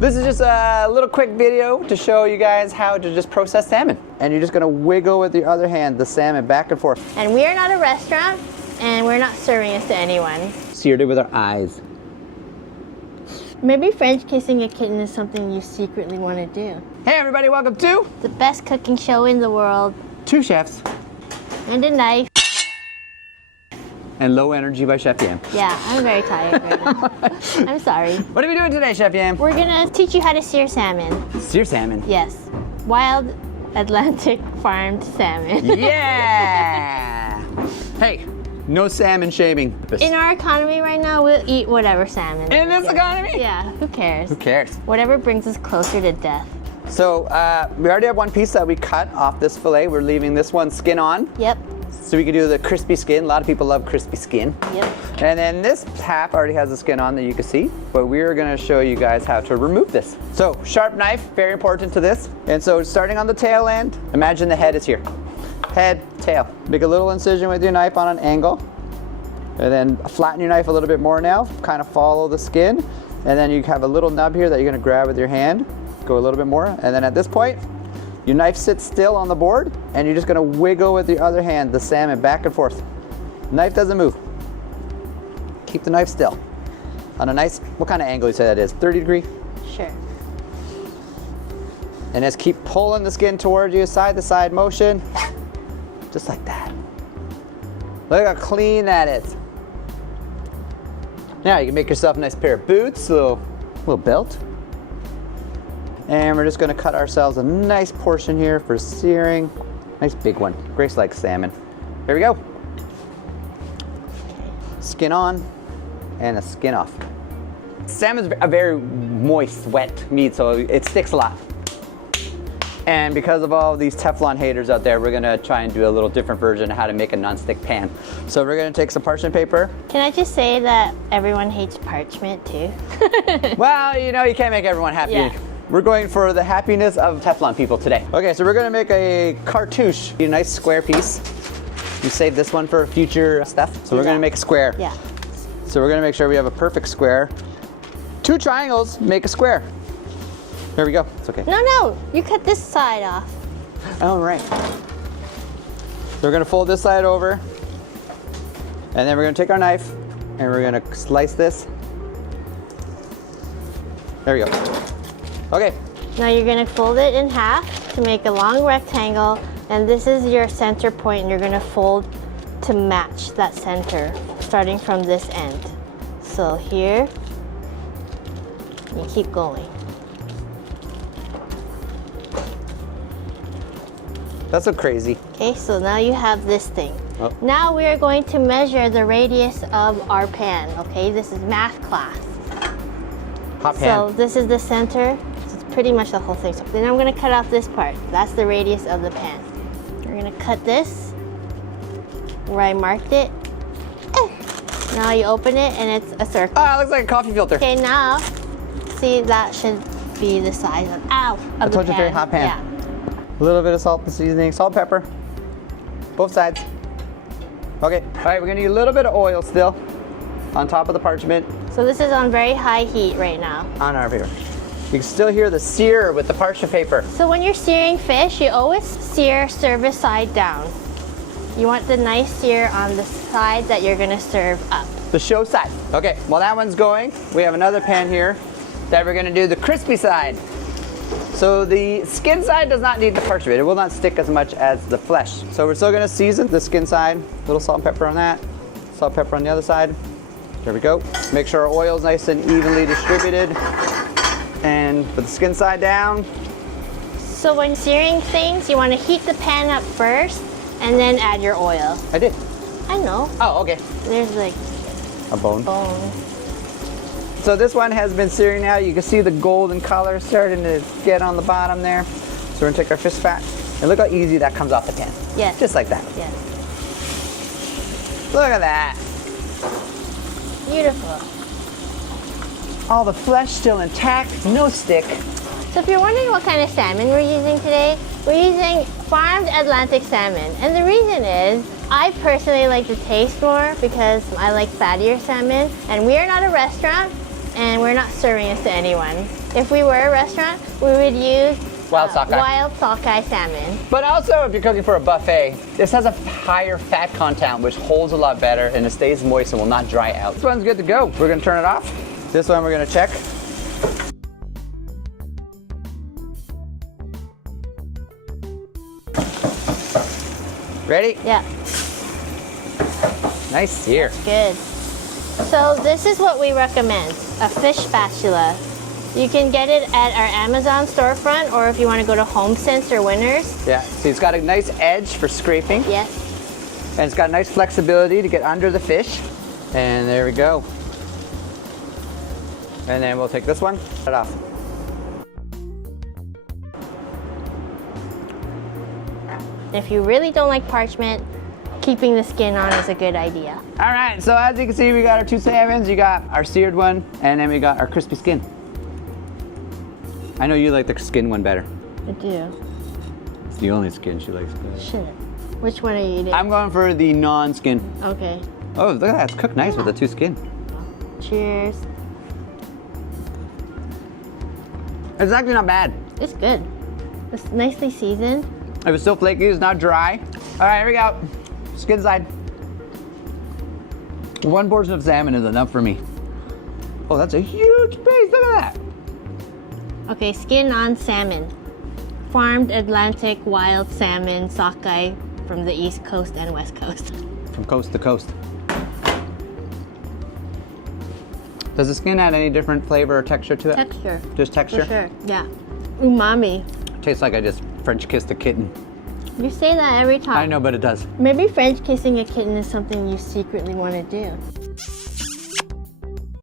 This is just a little quick video to show you guys how to just process salmon. And you're just gonna wiggle with your other hand the salmon back and forth. And we are not a restaurant, and we're not serving this to anyone. Seared it with our eyes. Maybe French kissing a kitten is something you secretly want to do. Hey everybody, welcome to The best cooking show in the world. 2 Chefs And a knife. and Low Energy by Chef Yam. Yeah, I'm very tired right now. I'm sorry. What are we doing today, Chef Yam? We're gonna teach you how to sear salmon. Sear salmon. Yes. Wild Atlantic farmed salmon. Yeah! Hey, no salmon shaming. In our economy right now, we'll eat whatever salmon. In this economy? Yeah, who cares? Who cares? Whatever brings us closer to death. So we already have one piece that we cut off this fillet. We're leaving this one skin on. Yep. So we can do the crispy skin. A lot of people love crispy skin. Yep. And then this half already has the skin on that you can see, but we're gonna show you guys how to remove this. So sharp knife, very important to this. And so starting on the tail end, imagine the head is here. Head, tail. Make a little incision with your knife on an angle. And then flatten your knife a little bit more now, kind of follow the skin. And then you have a little nub here that you're gonna grab with your hand. Go a little bit more. And then at this point, your knife sits still on the board, and you're just gonna wiggle with your other hand the salmon back and forth. Knife doesn't move. Keep the knife still. On a nice, what kind of angle you say that is? 30 degree? Sure. And just keep pulling the skin towards you, side to side motion. Just like that. Look how clean that is. Now you can make yourself a nice pair of boots, a little belt. And we're just gonna cut ourselves a nice portion here for searing. Nice big one. Grace likes salmon. Here we go. Skin on and a skin off. Salmon's a very moist, wet meat, so it sticks a lot. And because of all these Teflon haters out there, we're gonna try and do a little different version of how to make a non-stick pan. So we're gonna take some parchment paper. Can I just say that everyone hates parchment too? Well, you know, you can't make everyone happy. Yeah. We're going for the happiness of Teflon people today. Okay, so we're gonna make a cartouche, a nice square piece. You save this one for future stuff. So we're gonna make a square. Yeah. So we're gonna make sure we have a perfect square. 2 triangles make a square. There we go, it's okay. No, you cut this side off. Oh, right. So we're gonna fold this side over, and then we're gonna take our knife, and we're gonna slice this. There we go. Okay. Now you're gonna fold it in half to make a long rectangle, and this is your center point, and you're gonna fold to match that center, starting from this end. So here, you keep going. That's so crazy. Okay, so now you have this thing. Oh. Now we are going to measure the radius of our pan, okay? This is math class. Hot pan. So this is the center. It's pretty much the whole thing. So then I'm gonna cut off this part. That's the radius of the pan. We're gonna cut this where I marked it. Now you open it and it's a circle. Ah, it looks like a coffee filter. Okay, now, see, that should be the size of, I told you, very hot pan. Yeah. A little bit of salt and seasoning, salt, pepper, both sides. Okay, all right, we're gonna need a little bit of oil still on top of the parchment So this is on very high heat right now. on our paper. You can still hear the sear with the parchment paper. So when you're searing fish, you always sear service side down. You want the nice sear on the side that you're gonna serve up. The show side. Okay, while that one's going, we have another pan here that we're gonna do the crispy side. So the skin side does not need the parchment. It will not stick as much as the flesh. So we're still gonna season the skin side. A little salt and pepper on that. Salt and pepper on the other side. There we go. Make sure our oil is nice and evenly distributed. And put the skin side down. So when searing things, you wanna heat the pan up first and then add your oil. I did. I know. Oh, okay. There's like A bone. bone. So this one has been searing now. You can see the golden color starting to get on the bottom there. So we're gonna take our fish fat. And look how easy that comes off the pan. Yes. Just like that. Yes. Look at that. Beautiful. All the flesh still intact, no stick. So if you're wondering what kind of salmon we're using today, we're using farmed Atlantic salmon. And the reason is, I personally like the taste more because I like fattier salmon. And we are not a restaurant, and we're not serving this to anyone. If we were a restaurant, we would use Wild sockeye. wild sockeye salmon. But also, if you're cooking for a buffet, this has a higher fat content, which holds a lot better and it stays moist and will not dry out. This one's good to go. We're gonna turn it off. This one we're gonna check. Ready? Yeah, Nice sear. good. So this is what we recommend, a fish spatula. You can get it at our Amazon storefront, or if you want to go to HomeSense or Winners. Yeah, so it's got a nice edge for scraping. Yes. And it's got nice flexibility to get under the fish. And there we go. And then we'll take this one, cut it off. If you really don't like parchment, keeping the skin on is a good idea. All right, so as you can see, we got our 2 salmons. You got our seared one, and then we got our crispy skin. I know you like the skin one better. I do. It's the only skin she likes. Shit. Which one are you eating? I'm going for the non-skin. Okay. Oh, look at that, it's cooked nice with the 2 skin. Cheers. It's actually not bad. It's good. It's nicely seasoned. It was still flaky, it's not dry. All right, here we go. Skin side. 1 portion of salmon is enough for me. Oh, that's a huge piece, look at that. Okay, skin on salmon. Farmed Atlantic wild salmon sockeye from the East Coast and West Coast. From coast to coast. Does the skin add any different flavor or texture to it? Texture. Just texture? For sure, yeah. Umami. Tastes like I just French kissed a kitten. You say that every time. I know, but it does. Maybe French kissing a kitten is something you secretly want to do.